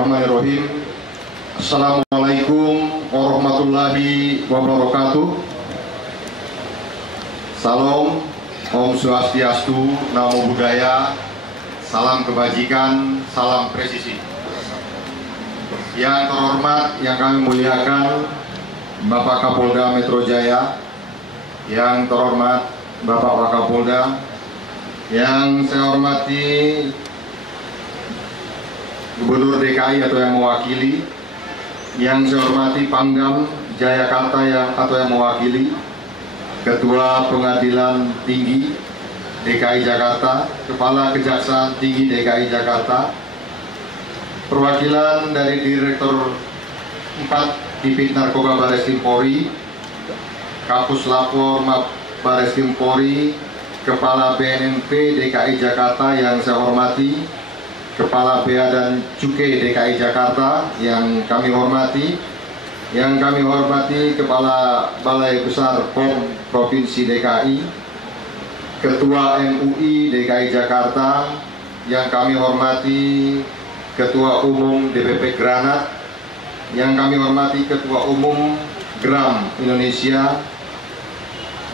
Bismillahirrahmanirrahim. Assalamualaikum warahmatullahi wabarakatuh. Salam, Om Swastiastu, Namo Buddhaya, salam kebajikan, salam presisi. Yang terhormat, yang kami muliakan Bapak Kapolda Metro Jaya, yang terhormat Bapak Wakapolda, yang saya hormati Gubernur DKI atau yang mewakili, yang saya hormati Pangdam Jayakarta atau yang mewakili, Ketua Pengadilan Tinggi DKI Jakarta, Kepala Kejaksaan Tinggi DKI Jakarta, perwakilan dari Direktur 4 Divisi Narkoba Bareskrim Polri, Kapus Lapor Bareskrim Polri, Kepala BNNP DKI Jakarta yang saya hormati, Kepala Bea dan Cukai DKI Jakarta yang kami hormati, Kepala Balai Besar POM Provinsi DKI, Ketua MUI DKI Jakarta yang kami hormati, Ketua Umum DPP Granat yang kami hormati, Ketua Umum GRAM Indonesia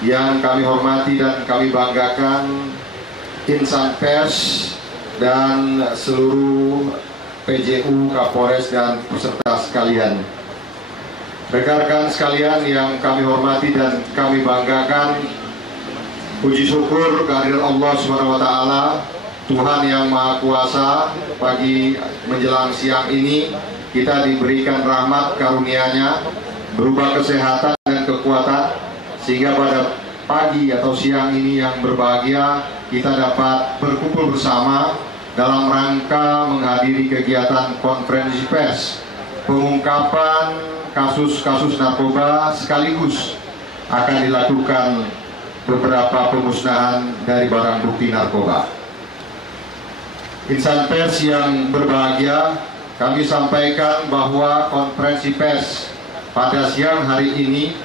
yang kami hormati dan kami banggakan, insan pers dan seluruh PJU, Kapolres dan peserta sekalian. Rekan-rekan sekalian yang kami hormati dan kami banggakan, puji syukur kehadirat Allah SWT, Tuhan yang Maha Kuasa. Pagi menjelang siang ini kita diberikan rahmat karunia-Nya berupa kesehatan dan kekuatan, sehingga pada pagi atau siang ini yang berbahagia kita dapat berkumpul bersama dalam rangka menghadiri kegiatan konferensi pers pengungkapan kasus-kasus narkoba, sekaligus akan dilakukan beberapa pemusnahan dari barang bukti narkoba. Insan pers yang berbahagia, kami sampaikan bahwa konferensi pers pada siang hari ini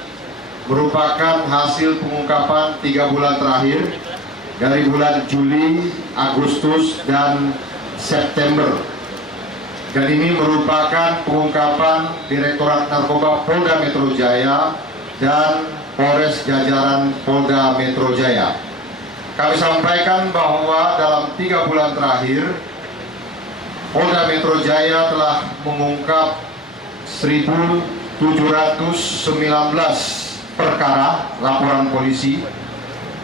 merupakan hasil pengungkapan 3 bulan terakhir dari bulan Juli, Agustus, dan September. Dan ini merupakan pengungkapan Direktorat Narkoba Polda Metro Jaya dan Polres jajaran Polda Metro Jaya. Kami sampaikan bahwa dalam 3 bulan terakhir Polda Metro Jaya telah mengungkap 1.719 perkara laporan polisi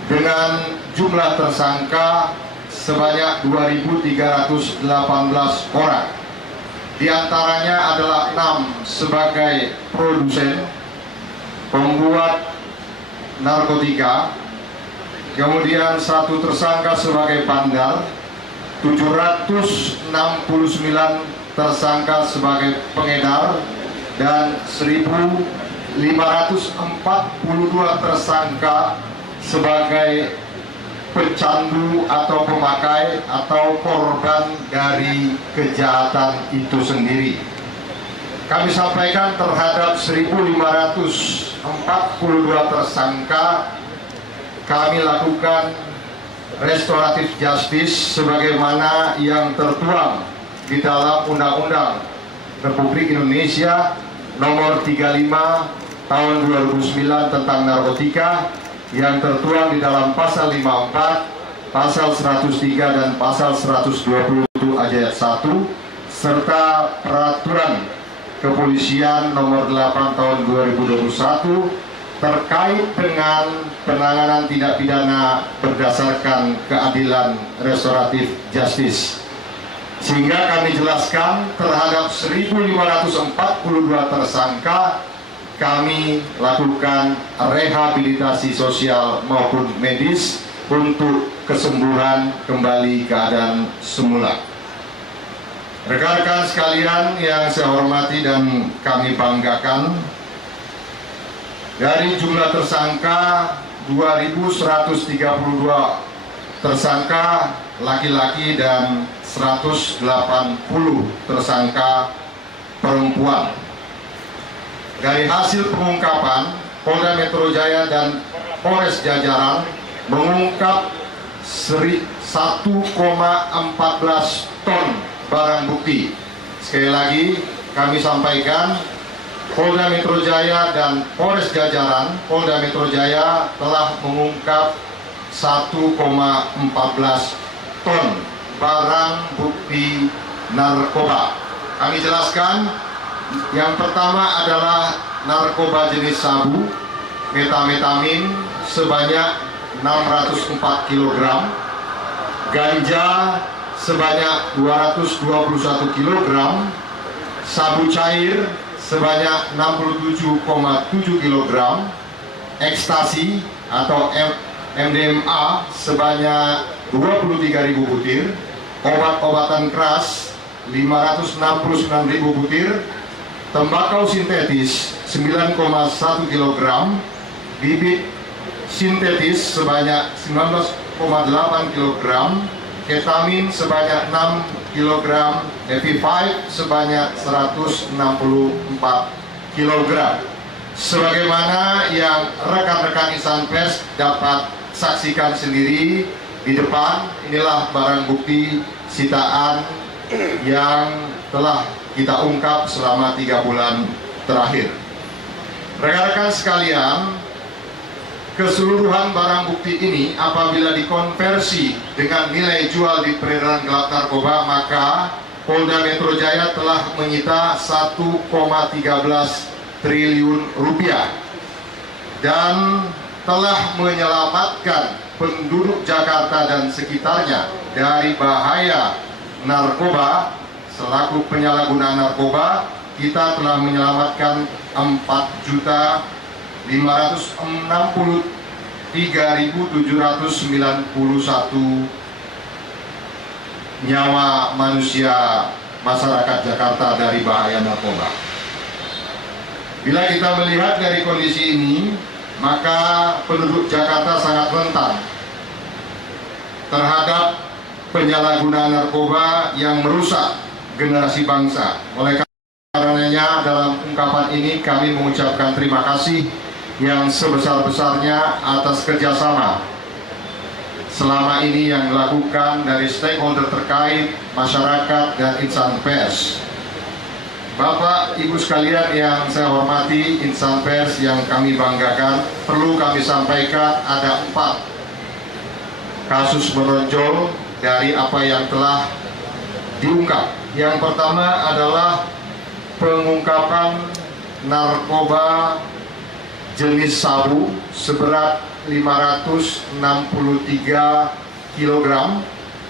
dengan jumlah tersangka sebanyak 2.318 orang. Di antaranya adalah 6 sebagai produsen, pembuat narkotika, kemudian 1 tersangka sebagai bandar, 769 tersangka sebagai pengedar, dan 1.542 tersangka sebagai pecandu atau pemakai atau korban dari kejahatan itu sendiri. Kami sampaikan terhadap 1.542 tersangka kami lakukan restoratif justice sebagaimana yang tertuang di dalam Undang-Undang Republik Indonesia Nomor 35 Tahun 2009 tentang narkotika, yang tertuang di dalam pasal 54, pasal 103 dan pasal 120 ayat 1, serta peraturan kepolisian nomor 8 tahun 2021 terkait dengan penanganan tindak pidana berdasarkan keadilan restoratif justice. Sehingga kami jelaskan terhadap 1.542 tersangka kami lakukan rehabilitasi sosial maupun medis untuk kesembuhan kembali keadaan semula. Rekan-rekan sekalian yang saya hormati dan kami banggakan, dari jumlah tersangka 2.132 tersangka laki-laki dan 180 tersangka perempuan. Dari hasil pengungkapan, Polda Metro Jaya dan Polres jajaran mengungkap 1,14 ton barang bukti Sekali lagi kami sampaikan, Polda Metro Jaya dan Polres jajaran Polda Metro Jaya telah mengungkap 1,14 ton barang bukti narkoba. Kami jelaskan, yang pertama adalah narkoba jenis sabu, metamfetamin sebanyak 604 kg, ganja sebanyak 221 kg, sabu cair sebanyak 67,7 kg, ekstasi atau MDMA sebanyak 23.000 butir, obat-obatan keras 569.000 butir, tembakau sintetis 9,1 kg, bibit sintetis sebanyak 19,8 kg, ketamin sebanyak 6 kg, Epi 5 sebanyak 164 kg. Sebagaimana yang rekan-rekan insan pers dapat saksikan sendiri di depan, inilah barang bukti sitaan yang telah kita ungkap selama 3 bulan terakhir. Rekan-rekan sekalian, keseluruhan barang bukti ini apabila dikonversi dengan nilai jual di peredaran gelap narkoba, maka Polda Metro Jaya telah menyita 1,13 triliun rupiah dan telah menyelamatkan penduduk Jakarta dan sekitarnya dari bahaya narkoba. Selaku penyalahgunaan narkoba, kita telah menyelamatkan 4.563.791 nyawa manusia masyarakat Jakarta dari bahaya narkoba. Bila kita melihat dari kondisi ini, maka penduduk Jakarta sangat rentan terhadap penyalahgunaan narkoba yang merusak generasi bangsa. Oleh karenanya, dalam ungkapan ini kami mengucapkan terima kasih yang sebesar-besarnya atas kerjasama selama ini yang dilakukan dari stakeholder terkait, masyarakat, dan insan pers. Bapak, Ibu sekalian yang saya hormati, insan pers yang kami banggakan, perlu kami sampaikan ada 4 kasus menonjol dari apa yang telah diungkap. Yang pertama adalah pengungkapan narkoba jenis sabu seberat 563 kg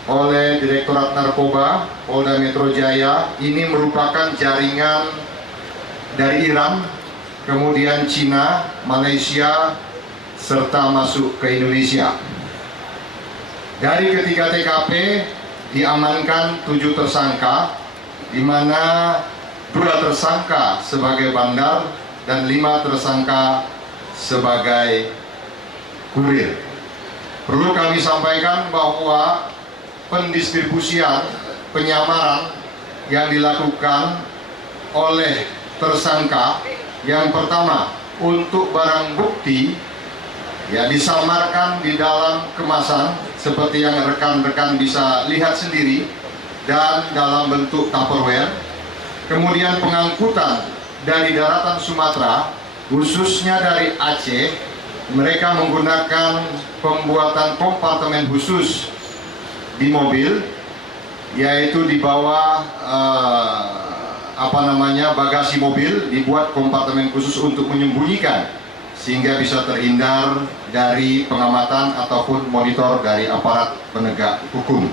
oleh Direktorat Narkoba Polda Metro Jaya. Ini merupakan jaringan dari Iran, kemudian Cina, Malaysia, serta masuk ke Indonesia. Dari ketiga TKP diamankan 7 tersangka, di mana 2 tersangka sebagai bandar dan 5 tersangka sebagai kurir. Perlu kami sampaikan bahwa pendistribusian, penyamaran yang dilakukan oleh tersangka, yang pertama untuk barang bukti ya disamarkan di dalam kemasan seperti yang rekan-rekan bisa lihat sendiri dan dalam bentuk Tupperware. Kemudian pengangkutan dari daratan Sumatera, khususnya dari Aceh, mereka menggunakan pembuatan kompartemen khusus di mobil, yaitu di bawah bagasi mobil dibuat kompartemen khusus untuk menyembunyikan sehingga bisa terhindar dari pengamatan ataupun monitor dari aparat penegak hukum.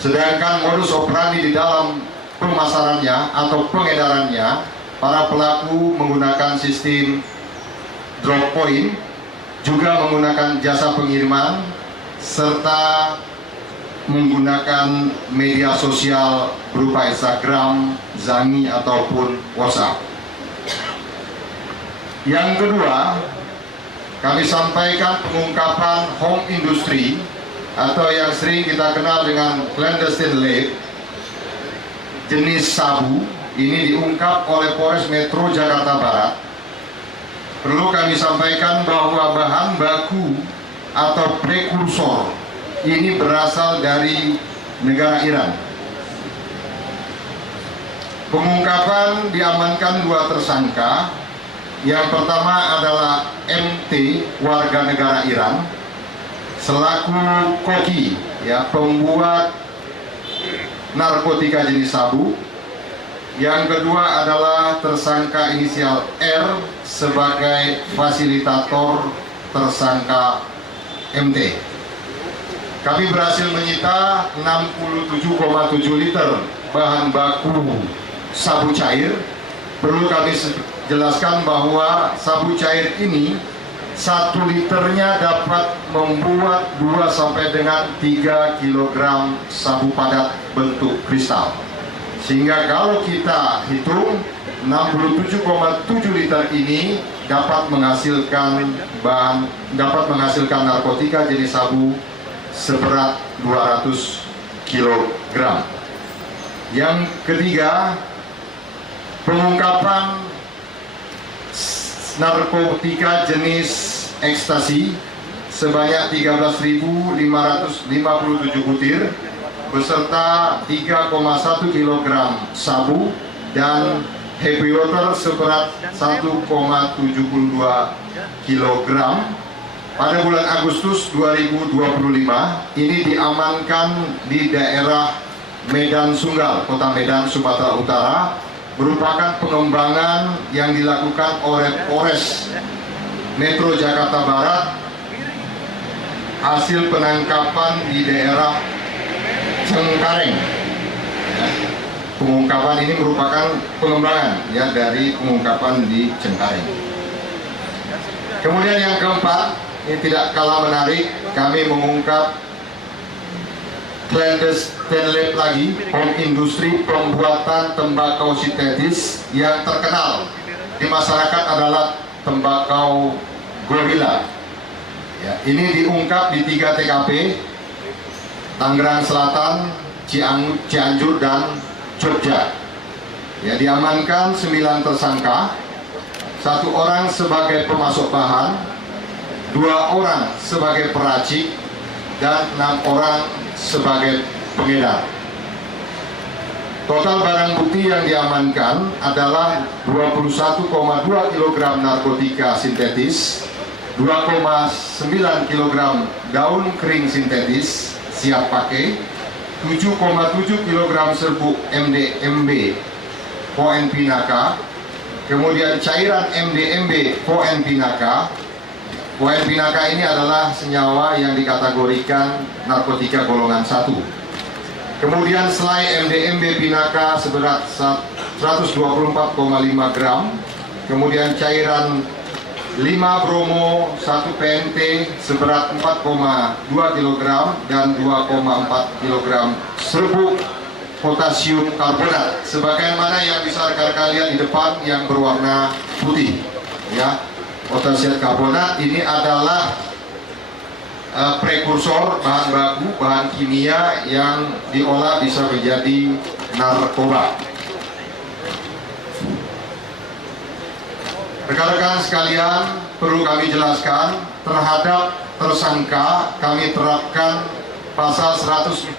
Sedangkan modus operandi di dalam pemasarannya atau pengedarannya, para pelaku menggunakan sistem drop point, juga menggunakan jasa pengiriman, serta menggunakan media sosial berupa Instagram, Zangi, ataupun WhatsApp. Yang kedua, kami sampaikan pengungkapan home industry atau yang sering kita kenal dengan clandestine lab jenis sabu. Ini diungkap oleh Polres Metro Jakarta Barat. Perlu kami sampaikan bahwa bahan baku atau prekursor ini berasal dari negara Iran. Pengungkapan diamankan 2 tersangka. Yang pertama adalah MT, warga negara Iran, selaku koki, ya, pembuat narkotika jenis sabu. Yang kedua adalah tersangka inisial R sebagai fasilitator tersangka MT. Kami berhasil menyita 67,7 liter bahan baku sabu cair. Perlu kami jelaskan bahwa sabu cair ini 1 liternya dapat membuat 2 sampai dengan 3 kg sabu padat bentuk kristal. Sehingga kalau kita hitung 67,7 liter ini dapat menghasilkan narkotika jenis sabu seberat 200 kg. Yang ketiga, pengungkapan narkotika jenis ekstasi sebanyak 13.557 butir beserta 3,1 kg sabu dan happy water seberat 1,72 kg. Pada bulan Agustus 2025 ini diamankan di daerah Medan Sunggal, Kota Medan, Sumatera Utara, merupakan pengembangan yang dilakukan oleh Polres Metro Jakarta Barat hasil penangkapan di daerah Cengkareng. Pengungkapan ini merupakan pengembangan, ya, dari pengungkapan di Cengkareng. Kemudian yang keempat, ini tidak kalah menarik, kami mengungkap clandestine lagi, industri pembuatan tembakau sintetis yang terkenal di masyarakat adalah tembakau gorila. Ya, ini diungkap di 3 TKP, Tangerang Selatan, Cianjur, dan Jogja. Ya, diamankan 9 tersangka, 1 orang sebagai pemasok bahan, 2 orang sebagai peracik, dan 6 orang sebagai pengedar. Total barang bukti yang diamankan adalah 21,2 kg narkotika sintetis, 2,9 kg daun kering sintetis siap pakai, 7,7 kg serbuk MDMB Poen Pinaka, kemudian cairan MDMB Poen Pinaka. Poen Pinaka ini adalah senyawa yang dikategorikan narkotika golongan 1. Kemudian selai MDMB Pinaka seberat 124,5 gram. Kemudian cairan 5 bromo 1 PNT seberat 4,2 kg dan 2,4 kg serbuk potasium karbonat, sebagaimana yang bisa rekan-rekan lihat di depan yang berwarna putih, ya. Potasium karbonat ini adalah prekursor bahan baku, bahan kimia yang diolah bisa menjadi narkoba. Rekan-rekan sekalian, perlu kami jelaskan, terhadap tersangka kami terapkan pasal 114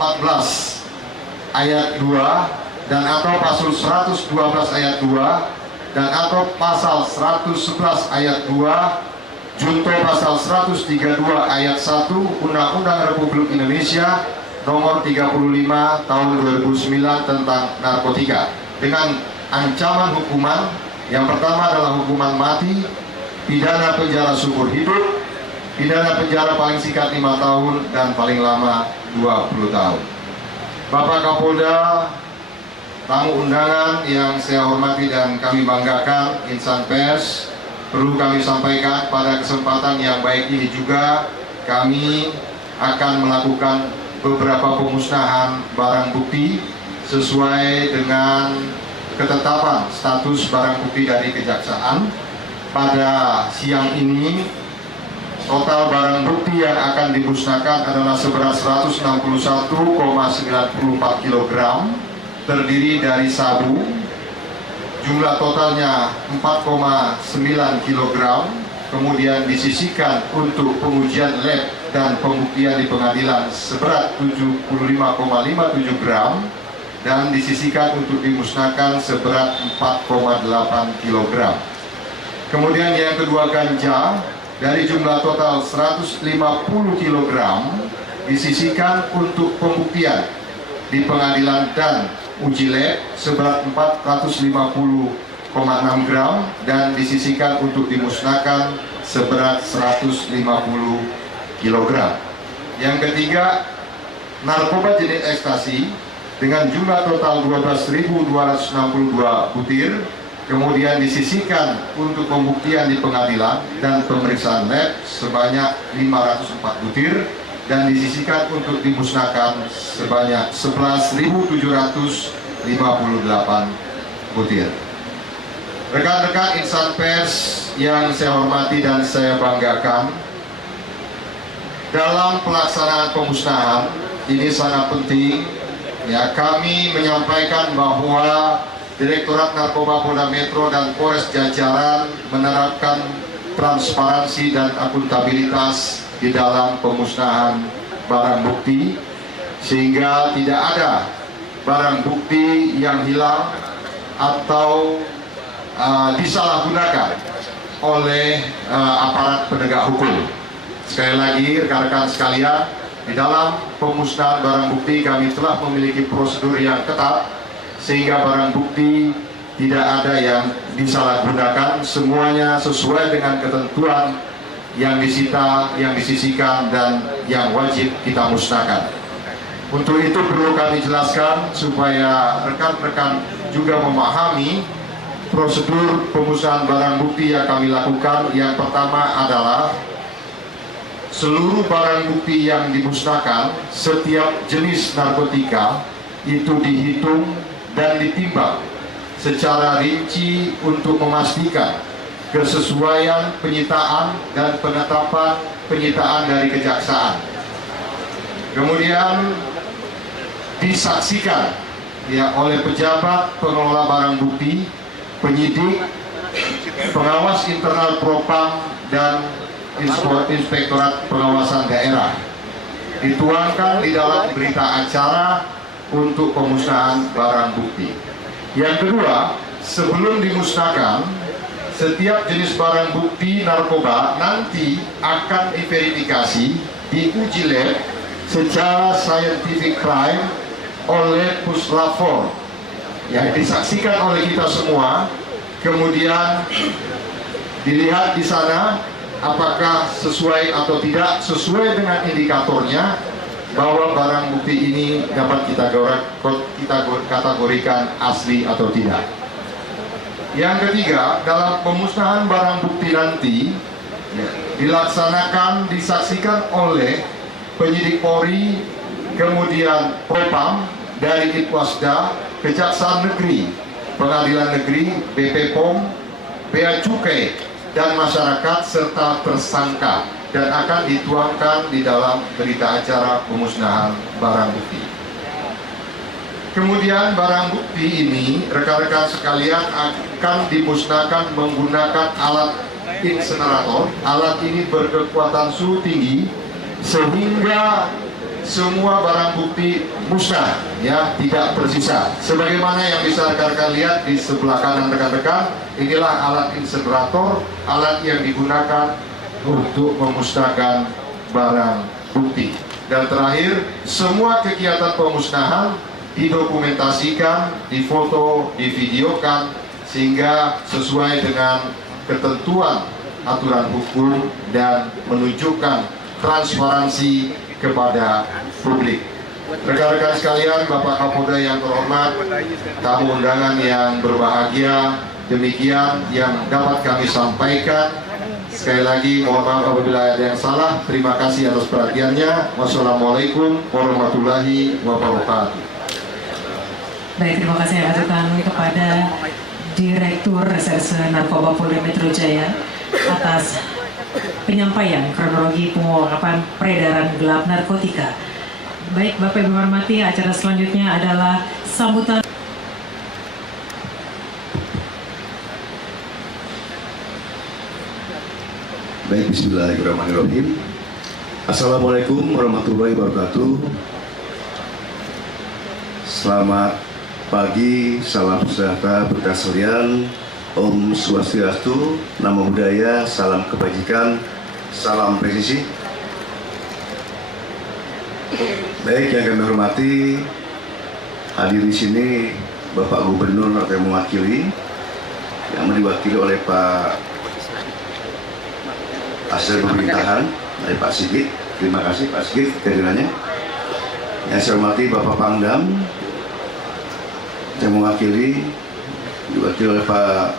ayat 2 dan atau pasal 112 ayat 2 dan atau pasal 111 ayat 2 junto pasal 132 ayat 1 Undang-Undang Republik Indonesia nomor 35 tahun 2009 tentang narkotika, dengan ancaman hukuman yang pertama adalah hukuman mati, pidana penjara seumur hidup, pidana penjara paling singkat 5 tahun dan paling lama 20 tahun. Bapak Kapolda, tamu undangan yang saya hormati dan kami banggakan, insan pers, perlu kami sampaikan pada kesempatan yang baik ini juga kami akan melakukan beberapa pemusnahan barang bukti sesuai dengan ketetapan status barang bukti dari Kejaksaan. Pada siang ini total barang bukti yang akan dimusnahkan adalah seberat 161,94 kg, terdiri dari sabu, jumlah totalnya 4,9 kg, kemudian disisihkan untuk pengujian lab dan pembuktian di pengadilan seberat 75,57 gram, dan disisihkan untuk dimusnahkan seberat 4,8 kg. Kemudian yang kedua ganja dari jumlah total 150 kg disisihkan untuk pembuktian di pengadilan dan uji lab seberat 450,6 gram dan disisihkan untuk dimusnahkan seberat 150 kg. Yang ketiga, narkoba jenis ekstasi dengan jumlah total 12.262 butir kemudian disisihkan untuk pembuktian di pengadilan dan pemeriksaan lab sebanyak 504 butir dan disisihkan untuk dimusnahkan sebanyak 11.758 butir. Rekan-rekan insan pers yang saya hormati dan saya banggakan, dalam pelaksanaan pemusnahan ini sangat penting ya, kami menyampaikan bahwa Direktorat Narkoba Polda Metro dan Polres jajaran menerapkan transparansi dan akuntabilitas di dalam pemusnahan barang bukti sehingga tidak ada barang bukti yang hilang atau disalahgunakan oleh aparat penegak hukum. Sekali lagi rekan-rekan sekalian, di dalam pemusnahan barang bukti kami telah memiliki prosedur yang ketat sehingga barang bukti tidak ada yang disalahgunakan, semuanya sesuai dengan ketentuan yang disita, yang disisihkan, dan yang wajib kita musnahkan. Untuk itu perlu kami jelaskan supaya rekan-rekan juga memahami prosedur pemusnahan barang bukti yang kami lakukan. Yang pertama adalah seluruh barang bukti yang dimusnahkan, setiap jenis narkotika itu dihitung dan ditimbang secara rinci untuk memastikan kesesuaian penyitaan dan penetapan penyitaan dari kejaksaan. Kemudian disaksikan ya oleh pejabat pengelola barang bukti, penyidik, pengawas internal Propam dan Inspektorat Pengawasan Daerah. Dituangkan di dalam berita acara untuk pemusnahan barang bukti. Yang kedua, sebelum dimusnahkan, setiap jenis barang bukti narkoba nanti akan diverifikasi, diuji lab secara scientific crime oleh Puslapfor, yang disaksikan oleh kita semua. Kemudian dilihat di sana apakah sesuai atau tidak sesuai dengan indikatornya, bahwa barang bukti ini dapat kita kategorikan asli atau tidak. Yang ketiga, dalam pemusnahan barang bukti nanti dilaksanakan, disaksikan oleh penyidik Polri, kemudian Propam, dari Itwasda, Kejaksaan Negeri, Pengadilan Negeri, BP POM, Bea Cukai, dan masyarakat serta tersangka, dan akan dituangkan di dalam berita acara pemusnahan barang bukti. Kemudian barang bukti ini, rekan-rekan sekalian, akan dimusnahkan menggunakan alat insenerator. Alat ini berkekuatan suhu tinggi sehingga semua barang bukti musnah, ya, tidak tersisa. Sebagaimana yang bisa rekan-rekan lihat di sebelah kanan rekan-rekan, inilah alat insenerator, alat yang digunakan untuk memusnahkan barang bukti. Dan terakhir, semua kegiatan pemusnahan didokumentasikan, difoto, divideokan sehingga sesuai dengan ketentuan aturan hukum dan menunjukkan transparansi kepada publik. Rekan-rekan sekalian, Bapak Kapolda yang terhormat, tamu undangan yang berbahagia, demikian yang dapat kami sampaikan. Sekali lagi mohon maaf apabila ada yang salah. Terima kasih atas perhatiannya. Wassalamualaikum warahmatullahi wabarakatuh. Baik, terima kasih aturkan kepada Direktur Reserse Narkoba Polda Metro Jaya atas penyampaian kronologi pengungkapan peredaran gelap narkotika. Baik, Bapak Ibu hormati, acara selanjutnya adalah sambutan. Baik, bismillahirrahmanirrahim. Assalamualaikum warahmatullahi wabarakatuh. Selamat pagi, salam sejahtera berkah sekalian, Om Swastiastu, Namo Buddhaya, salam kebajikan, salam presisi. Baik yang kami hormati, hadir di sini Bapak Gubernur atau yang mewakili, yang diwakili oleh Pak Asisten Pemerintahan dari Pak Sigit. Terima kasih Pak Sigit kehadirannya. Yang saya hormati Bapak Pangdam, yang mewakili diwakili oleh Pak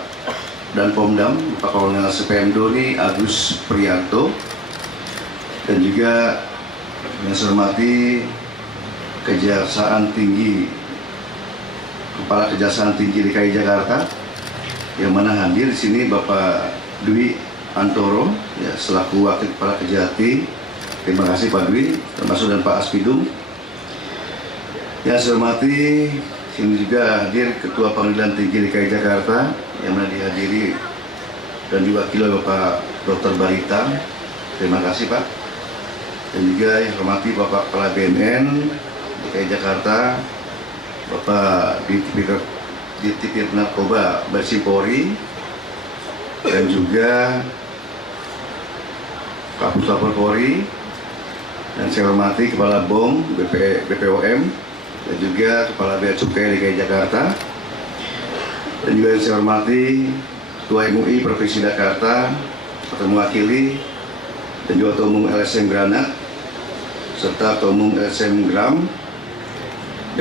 dan Pomdam, Pak Kolonel Sepemdo Agus Priyanto, dan juga yang saya hormati Kejaksaan Tinggi, Kepala Kejaksaan Tinggi DKI Jakarta, yang mana hadir di sini Bapak Dwi Antoro, ya, selaku Wakil Kepala Kejati. Terima kasih Pak Dwi, termasuk dan Pak Aspidum. Yang saya hormati, sini juga hadir Ketua Pengadilan Tinggi DKI Jakarta, yang mana dihadiri dan diwakili oleh Bapak Dr. Barita. Terima kasih Pak. Dan juga yang hormati Bapak Kepala BNN DKI Jakarta, Bapak Ditipir Narkoba Barres Polri, dan juga Kapus Lapor Polri, dan saya hormati Kepala BOM BPOM, dan juga Kepala Bea Cukai DKI Jakarta, dan juga yang saya hormati Ketua MUI Provinsi Jakarta atau mewakili, dan juga Ketua Umum LSM Granat serta Ketua Umum LSM Gram,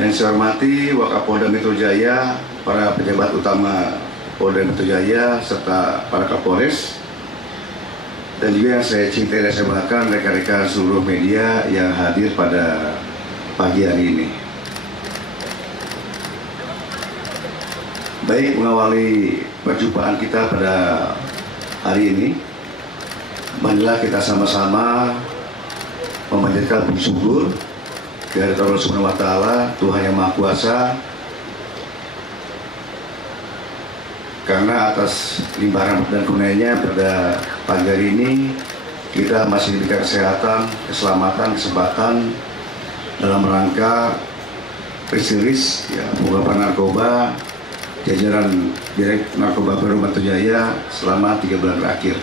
dan saya hormati Wakapolda Metro Jaya, para pejabat utama Polda Metro Jaya serta para Kapolres, dan juga yang saya cintai dan saya banggakan rekan-rekan seluruh media yang hadir pada pagi hari ini. Baik, mengawali perjumpaan kita pada hari ini, marilah kita sama-sama memanjatkan puji syukur kepada Allah Subhanahu wa Ta'ala, Tuhan yang Maha Kuasa, karena atas limpahan dan karunia-Nya pada pagi hari ini kita masih diberikan kesehatan, keselamatan, kesempatan dalam rangka presilis ya, pengungkapan narkoba jajaran Direk Narkoba Polda Metro Jaya selama 3 bulan terakhir.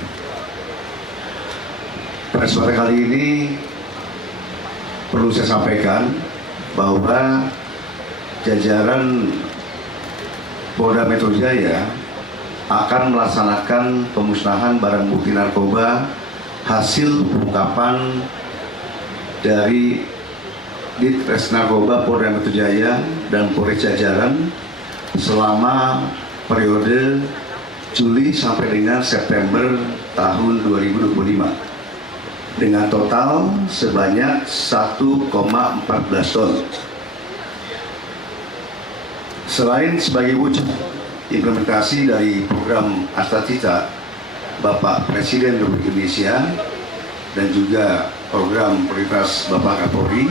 Pada sore kali ini perlu saya sampaikan bahwa jajaran Polda Metro Jaya akan melaksanakan pemusnahan barang bukti narkoba hasil pengungkapan dari Ditres Narkoba Polda Metro Jaya dan Polres jajaran selama periode Juli sampai dengan September tahun 2025 dengan total sebanyak 1,14 ton. Selain sebagai wujud implementasi dari program Astacita Bapak Presiden Republik Indonesia dan juga program prioritas Bapak Kapolri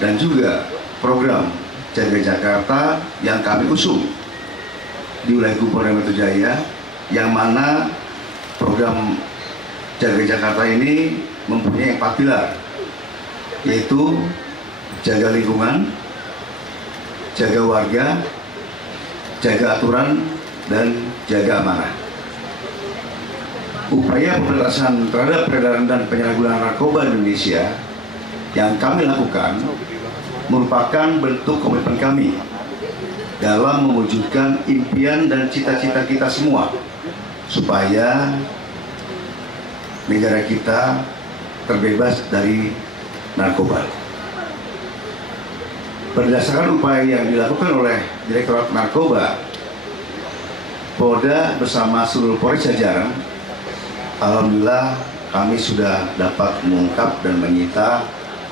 dan juga program Jaga Jakarta yang kami usung di wilayah Polda Metro Jaya, yang mana program Jaga Jakarta ini mempunyai 4 pilar, yaitu jaga lingkungan, jaga warga, jaga aturan, dan jaga amanah. Upaya pemberantasan terhadap peredaran dan penyalahgunaan narkoba di Indonesia yang kami lakukan merupakan bentuk komitmen kami dalam mewujudkan impian dan cita-cita kita semua supaya negara kita terbebas dari narkoba. Berdasarkan upaya yang dilakukan oleh Direktorat Narkoba Polda bersama seluruh Polres jajaran, alhamdulillah kami sudah dapat mengungkap dan menyita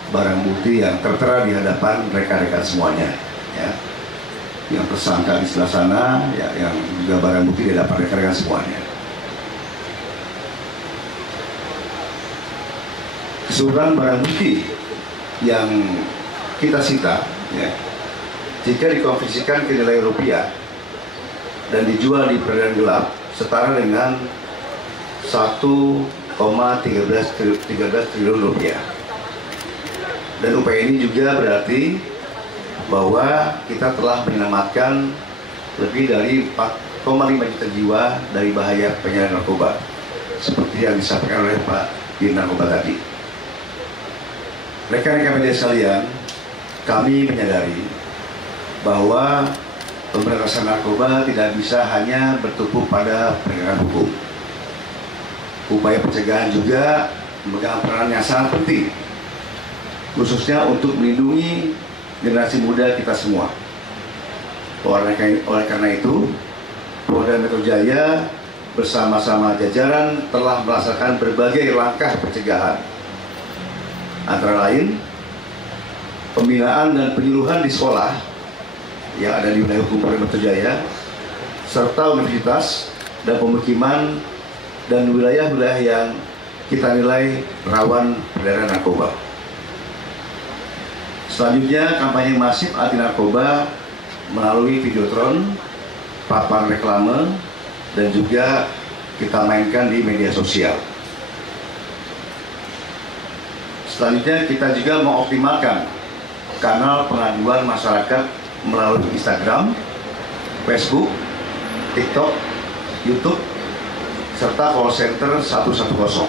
barang bukti yang tertera di hadapan rekan-rekan semuanya, ya. Yang tersangka di sebelah sana, ya, yang juga barang bukti di hadapan rekan-rekan semuanya. Keseluruhan barang bukti yang kita sita, ya, jika dikonversikan ke nilai rupiah dan dijual di peredaran gelap setara dengan 1,13 triliun rupiah. Dan upaya ini juga berarti bahwa kita telah menyelamatkan lebih dari 4,5 juta jiwa dari bahaya penyalahgunaan narkoba, seperti yang disampaikan oleh Pak Dir Narkoba tadi. Rekan-rekan media sekalian, kami menyadari bahwa pemberantasan narkoba tidak bisa hanya bertumpu pada penegakan hukum. Upaya pencegahan juga memegang peran yang sangat penting, khususnya untuk melindungi generasi muda kita semua. Oleh karena itu, Polda Metro Jaya bersama-sama jajaran telah melaksanakan berbagai langkah pencegahan. Antara lain, pembinaan dan penyuluhan di sekolah yang ada di wilayah hukum Polda Metro Jaya, serta universitas dan pemukiman dan wilayah-wilayah yang kita nilai rawan peredaran narkoba. Selanjutnya, kampanye masif anti narkoba melalui videotron, papan reklame, dan juga kita mainkan di media sosial. Selanjutnya, kita juga mengoptimalkan kanal pengaduan masyarakat melalui Instagram, Facebook, TikTok, YouTube, serta call center 110.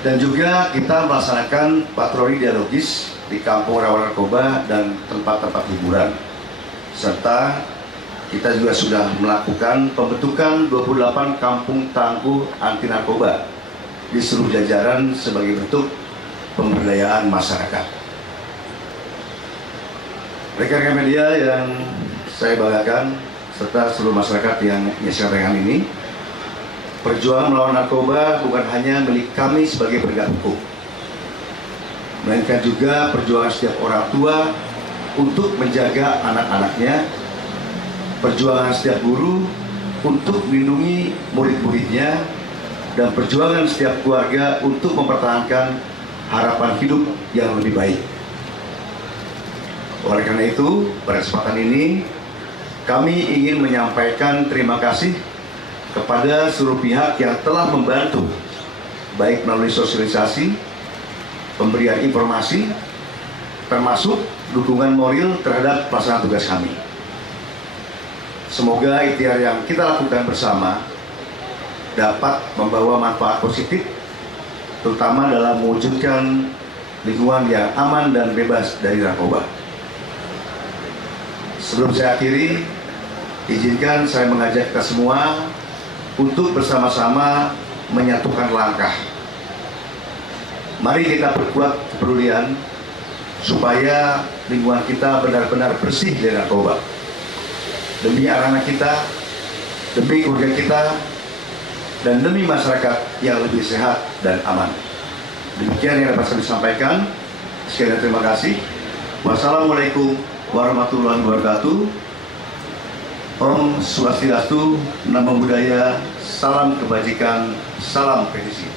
Dan juga kita melaksanakan patroli dialogis di kampung rawan narkoba dan tempat-tempat hiburan. Serta kita juga sudah melakukan pembentukan 28 kampung tangguh anti narkoba di seluruh jajaran sebagai bentuk pemberdayaan masyarakat. Rekan-rekan media yang saya banggakan, serta seluruh masyarakat yang menyaksikan tayangan ini, perjuangan melawan narkoba bukan hanya milik kami sebagai penegak hukum, melainkan juga perjuangan setiap orang tua untuk menjaga anak-anaknya, perjuangan setiap guru untuk melindungi murid-muridnya, dan perjuangan setiap keluarga untuk mempertahankan harapan hidup yang lebih baik. Oleh karena itu, pada kesempatan ini kami ingin menyampaikan terima kasih kepada seluruh pihak yang telah membantu, baik melalui sosialisasi, pemberian informasi, termasuk dukungan moral terhadap pelaksanaan tugas kami. Semoga ikhtiar yang kita lakukan bersama dapat membawa manfaat positif, terutama dalam mewujudkan lingkungan yang aman dan bebas dari narkoba. Sebelum saya akhiri, izinkan saya mengajak kita semua untuk bersama-sama menyatukan langkah. Mari kita perkuat kepedulian supaya lingkungan kita benar-benar bersih dari narkoba. Demi anak-anak kita, demi keluarga kita, dan demi masyarakat yang lebih sehat dan aman. Demikian yang dapat saya sampaikan. Sekian dan terima kasih. Wassalamualaikum warahmatullahi wabarakatuh. Om Swastiastu, Namo Buddhaya, salam kebajikan, salam presisi.